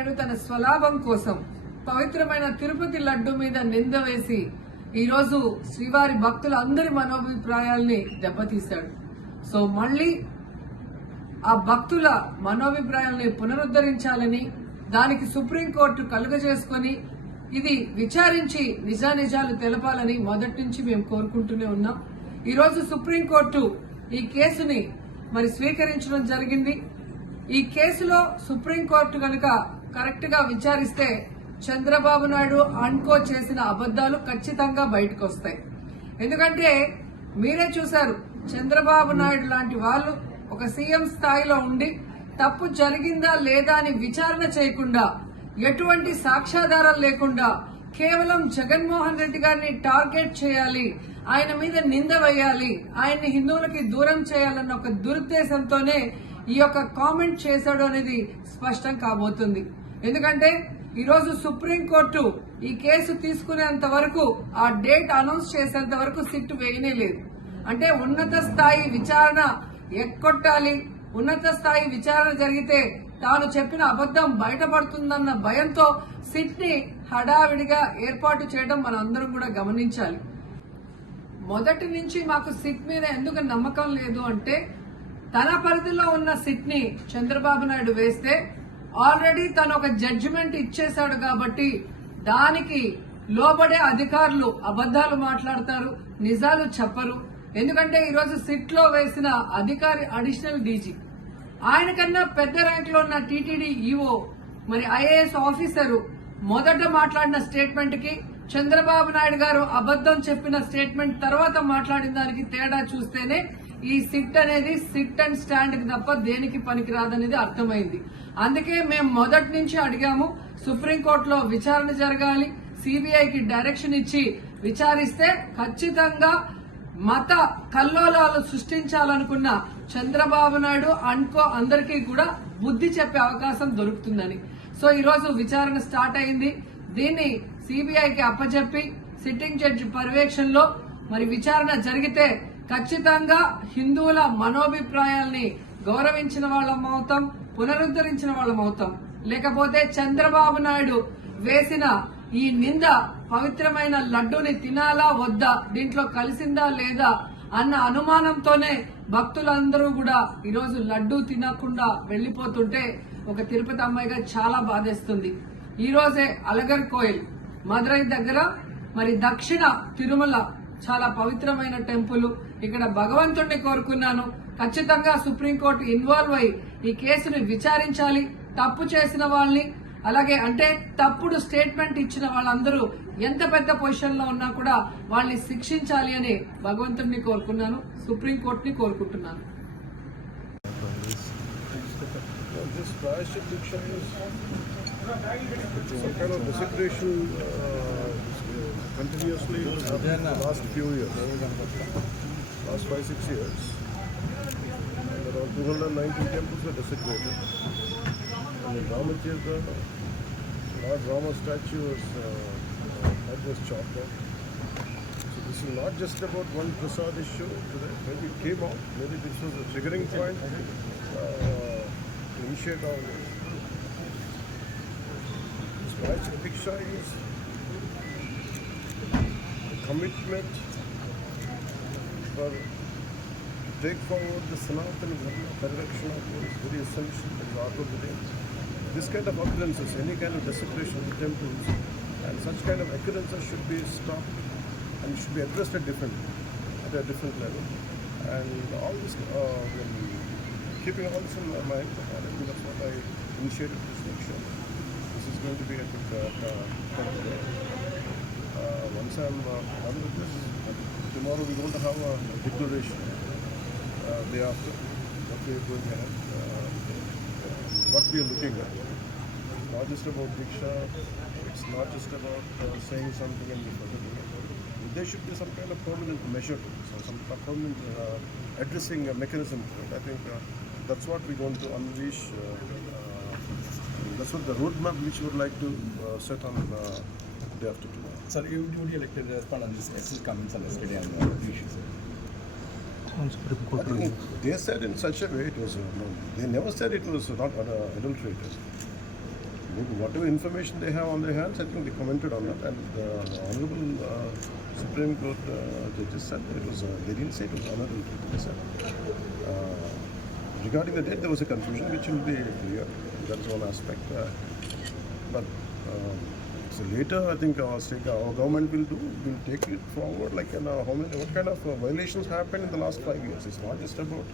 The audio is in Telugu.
నాయుడు తన స్వలాభం కోసం పవిత్రమైన తిరుపతి లడ్డు మీద నింద వేసి ఈరోజు శ్రీవారి భక్తులందరి మనోభిప్రాయాల్ని దెబ్బతీశాడు. సో మళ్లీ ఆ భక్తుల మనోభిప్రాయాల్ని పునరుద్ధరించాలని, దానికి సుప్రీంకోర్టు కలుగజేసుకుని ఇది విచారించి నిజానిజాలు తెలపాలని మొదటి నుంచి మేము కోరుకుంటూనే ఉన్నాం. ఈరోజు సుప్రీంకోర్టు ఈ కేసుని స్వీకరించడం జరిగింది. ఈ కేసులో సుప్రీంకోర్టు కనుక కరెక్ట్ గా విచారిస్తే చంద్రబాబు నాయుడు అన్కో చేసిన అబద్దాలు ఖచ్చితంగా బయటకు వస్తాయి. ఎందుకంటే మీరే చూశారు, చంద్రబాబు నాయుడు లాంటి వాళ్ళు ఒక సీఎం స్థాయిలో ఉండి తప్పు జరిగిందా లేదా అని విచారణ చేయకుండా, ఎటువంటి సాక్ష్యాధారాలు లేకుండా కేవలం జగన్మోహన్ రెడ్డి గారిని టార్గెట్ చేయాలి, ఆయన మీద నింద వేయాలి, ఆయన్ని హిందువులకి దూరం చేయాలన్న ఒక దురుద్దేశంతోనే ఈ యొక్క కామెంట్ చేశాడు అనేది స్పష్టం కాబోతుంది. ఎందుకంటే ఈరోజు సుప్రీంకోర్టు ఈ కేసు తీసుకునేంత వరకు, ఆ డేట్ అనౌన్స్ చేసేంత వరకు సిట్ వేయనే లేదు. అంటే ఉన్నత స్థాయి విచారణ ఎక్కొట్టాలి, ఉన్నత స్థాయి విచారణ జరిగితే తాను చెప్పిన అబద్దం బయటపడుతుందన్న భయంతో సిట్ ని హడావిడిగా ఏర్పాటు చేయడం మనం అందరం కూడా గమనించాలి. మొదటి నుంచి మాకు సిట్ మీద ఎందుకు నమ్మకం లేదు అంటే, తన పరిధిలో ఉన్న సిట్ ని చంద్రబాబు నాయుడు వేస్తే ఆల్రెడీ తను ఒక జడ్జిమెంట్ ఇచ్చేశాడు కాబట్టి దానికి లోబడే అధికారులు అబద్దాలు మాట్లాడతారు, నిజాలు చెప్పరు. ఎందుకంటే ఈరోజు సిట్ లో వేసిన అధికారి అడిషనల్ డీజీ, ఆయన కన్నా పెద్ద ర్యాంక్ లో ఉన్న టీటీడీ ఈఓ, ఐఏఎస్ ఆఫీసరు మొదట మాట్లాడిన స్టేట్మెంట్ కి చంద్రబాబు నాయుడు గారు అబద్దం చెప్పిన స్టేట్మెంట్ తర్వాత మాట్లాడిన దానికి తేడా చూస్తేనే ఈ సిట్ అనేది సిట్ అండ్ స్టాండ్ కి తప్ప దేనికి పనికిరాదనేది అర్థమైంది. అందుకే మేము మొదటి నుంచి అడిగాము, సుప్రీంకోర్టులో విచారణ జరగాలి, సిబిఐకి డైరెక్షన్ ఇచ్చి విచారిస్తే ఖచ్చితంగా మత కల్లోలాలు సృష్టించాలనుకున్న చంద్రబాబు నాయుడు అన్కో అందరికీ కూడా బుద్ధి చెప్పే అవకాశం దొరుకుతుందని. సో ఈరోజు విచారణ స్టార్ట్ అయింది. దీన్ని సిబిఐకి అప్పచెప్పి సిట్టింగ్ జడ్జి పర్యవేక్షణలో విచారణ జరిగితే ఖచ్చితంగా హిందువుల మనోభిప్రాయాల్ని గౌరవించిన వాళ్ళం అవుతాం, పునరుద్ధరించిన వాళ్ళం అవుతాం. లేకపోతే చంద్రబాబు నాయుడు వేసిన ఈ నింద పవిత్రమైన లడ్డూని తినాలా వద్దా, దీంట్లో కలిసిందా లేదా అన్న అనుమానంతోనే భక్తులందరూ కూడా ఈరోజు లడ్డూ తినకుండా వెళ్లిపోతుంటే ఒక తిరుపతి అమ్మాయిగా చాలా బాధేస్తుంది. ఈ రోజే అలగర్ కోయిల్ మదురై దగ్గర దక్షిణ తిరుమల చాలా పవిత్రమైన టెంపుల్. ఇక్కడ భగవంతుడిని కోరుకున్నాను, ఖచ్చితంగా సుప్రీంకోర్టు ఇన్వాల్వ్ అయి ఈ కేసుని విచారించాలి. తప్పు చేసిన వాళ్ళని, అలాగే అంటే తప్పుడు స్టేట్మెంట్ ఇచ్చిన వాళ్ళందరూ ఎంత పెద్ద పొజిషన్ లో ఉన్నా కూడా వాళ్ళని శిక్షించాలి అని భగవంతుడిని కోరుకున్నాను, సుప్రీంకోర్టుని కోరుకుంటున్నాను. Some kind of desecration continuously in the last few years, last 5-6 years. And around 290 temples were desecrated. And in Ramatirtha, Lord Rama statue was chopped off. So this is not just about one prasad issue. Maybe it came out, maybe this was a triggering point to initiate all this. Spiritual Diksha is a commitment for take forward the Sanatana Dharma, Parirakshana is very essential, that is part of the day. This kind of occurrences, any kind of desecration of the temples and such kind of occurrences should be stopped and should be addressed at a different level. And all this, keeping all this in my mind, I think that's what I initiated this workshop. This is going to be a good once I'm done with this, tomorrow we're going to have a declaration day after what we are going to have, what we are looking at. Not just about Diksha, it's not just about saying something and forgetting it. There should be some kind of permanent measure to this, or some permanent addressing mechanism to it. I think that's what we're going to unleash. That's what the roadmap which we would like to set on day after tomorrow. Sir, you would like to respond on this SL comments on yesterday on the issue, sir? I think they said in such a way it was, they never said it was not adulterated. whatever information they have on their hands, I think they commented on that, and the Honorable Supreme Court judges said it was, they didn't say it was honorable, they said. Regarding the date, there was a confusion which will be clear. That's one aspect. But so later, I think our government will take it forward. Like, what kind of violations happened in the last 5 years? It's not just about